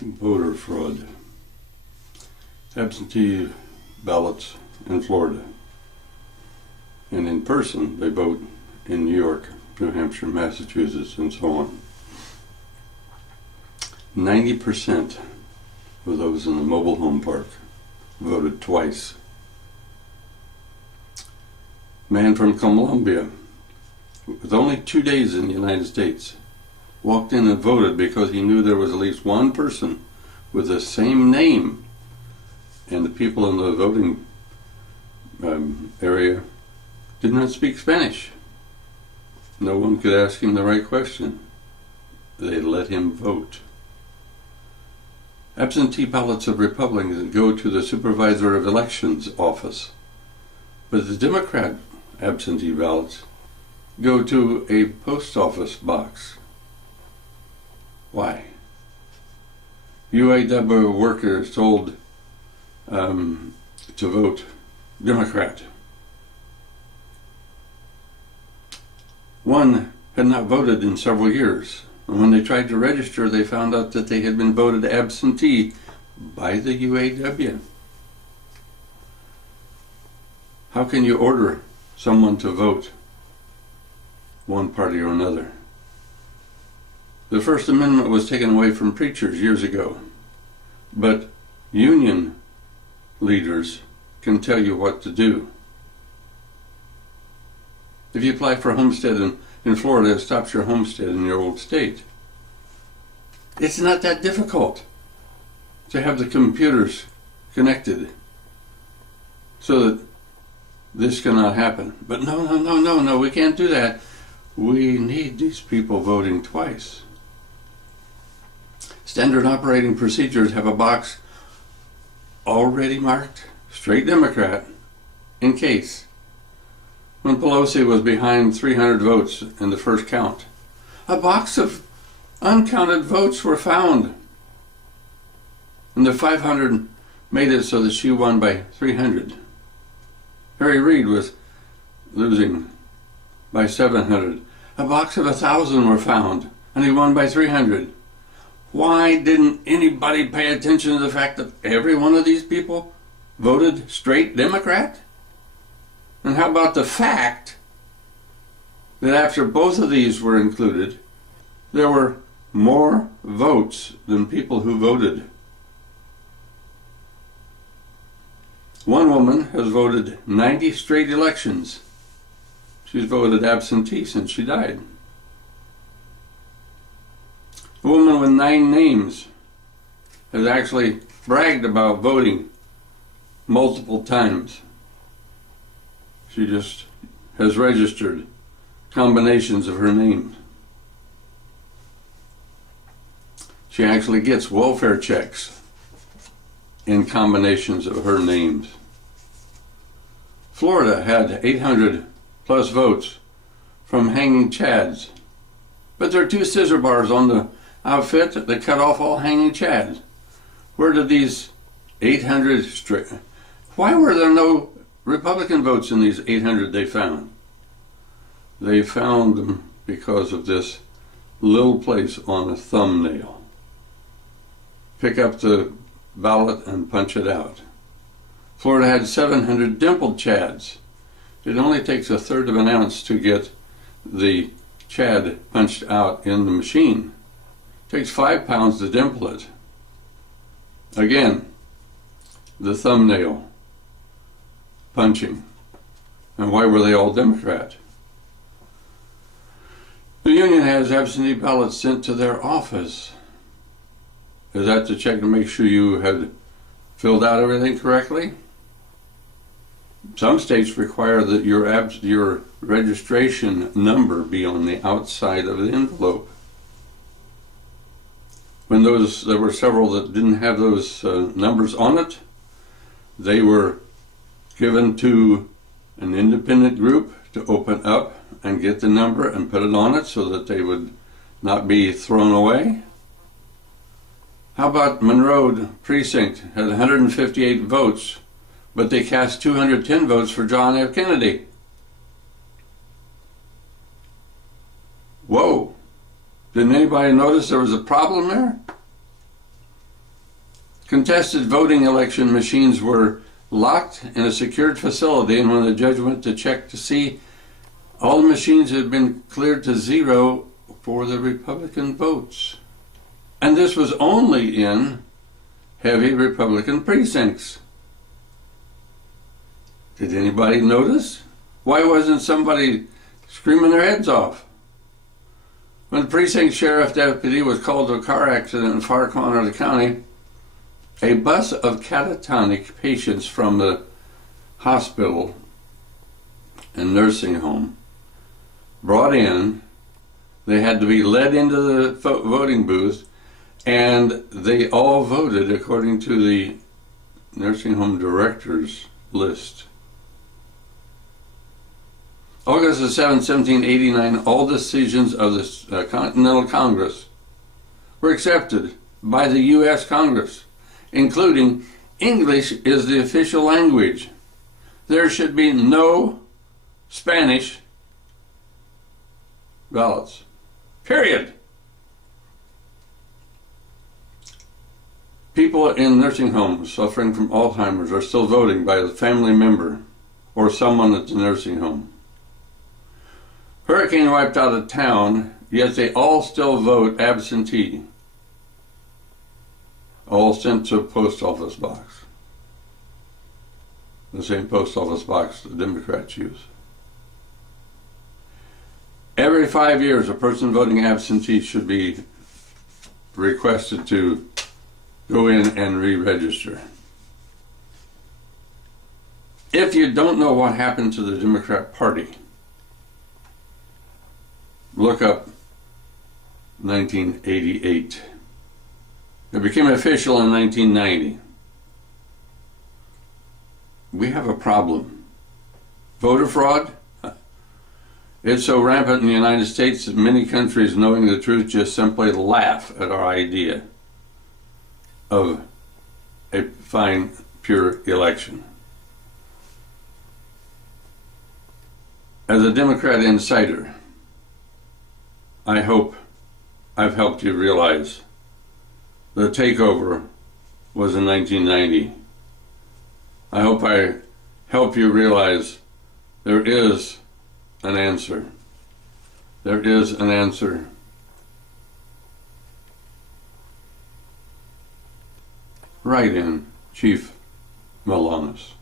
Voter fraud. Absentee ballots in Florida. And in person, they vote in New York, New Hampshire, Massachusetts, and so on. 90% of those in the mobile home park voted twice. Man from Colombia, with only 2 days in the United States, walked in and voted because he knew there was at least one person with the same name, and the people in the voting area did not speak Spanish. No one could ask him the right question. They let him vote. Absentee ballots of Republicans go to the Supervisor of Elections office, but the Democrat absentee ballots go to a post office box. Why? UAW workers told to vote Democrat. One had not voted in several years. And when they tried to register, they found out that they had been voted absentee by the UAW. How can you order someone to vote one party or another? The First Amendment was taken away from preachers years ago, but union leaders can tell you what to do. If you apply for a homestead in Florida, it stops your homestead in your old state. It's not that difficult to have the computers connected so that this cannot happen. But no, we can't do that. We need these people voting twice. Standard operating procedures have a box already marked straight Democrat in case. When Pelosi was behind 300 votes in the first count, a box of uncounted votes were found. And the 500 made it so that she won by 300. Harry Reid was losing by 700. A box of 1,000 were found, and he won by 300. Why didn't anybody pay attention to the fact that every one of these people voted straight Democrat? And how about the fact that after both of these were included, there were more votes than people who voted? One woman has voted 90 straight elections. She's voted absentee since she died. A woman with 9 names has actually bragged about voting multiple times. She just has registered combinations of her names. She actually gets welfare checks in combinations of her names. Florida had 800 plus votes from hanging chads, but there are 2 scissor bars on the outfit that cut off all hanging chads. Where did these 800 why were there no Republican votes in these 800 they found? They found them because of this little place on a thumbnail. Pick up the ballot and punch it out. Florida had 700 dimpled chads. It only takes 1/3 of an ounce to get the chad punched out in the machine. It takes 5 pounds to dimple it. Again, the thumbnail punching. And why were they all Democrat? The union has absentee ballots sent to their office. Is that to check to make sure you had filled out everything correctly? Some states require that your registration number be on the outside of the envelope. When there were several that didn't have those numbers on it, they were given to an independent group to open up and get the number and put it on it so that they would not be thrown away. How about Monroe Precinct had 158 votes, but they cast 210 votes for John F. Kennedy. Whoa! Didn't anybody notice there was a problem there? Contested voting election machines were locked in a secured facility, and when the judge went to check to see, all the machines had been cleared to zero for the Republican votes. And this was only in heavy Republican precincts. Did anybody notice? Why wasn't somebody screaming their heads off? When the precinct sheriff deputy was called to a car accident in far corner of the county, a bus of catatonic patients from the hospital and nursing home brought in. They had to be led into the voting booth, and they all voted according to the nursing home director's list. August 7, 1789, all decisions of the Continental Congress were accepted by the U.S. Congress, including English is the official language. There should be no Spanish ballots. Period. People in nursing homes suffering from Alzheimer's are still voting by a family member or someone at the nursing home. Hurricane wiped out a town, yet they all still vote absentee. All sent to a post office box. The same post office box the Democrats use. Every 5 years, a person voting absentee should be requested to go in and re-register. If you don't know what happened to the Democrat Party, look up 1988. It became official in 1990. We have a problem. Voter fraud? It's so rampant in the United States that many countries, knowing the truth, just simply laugh at our idea of a fine, pure election. As a Democrat insider, I hope I've helped you realize the takeover was in 1990. I hope I help you realize there is an answer. There is an answer. Write in Chief Maloniz.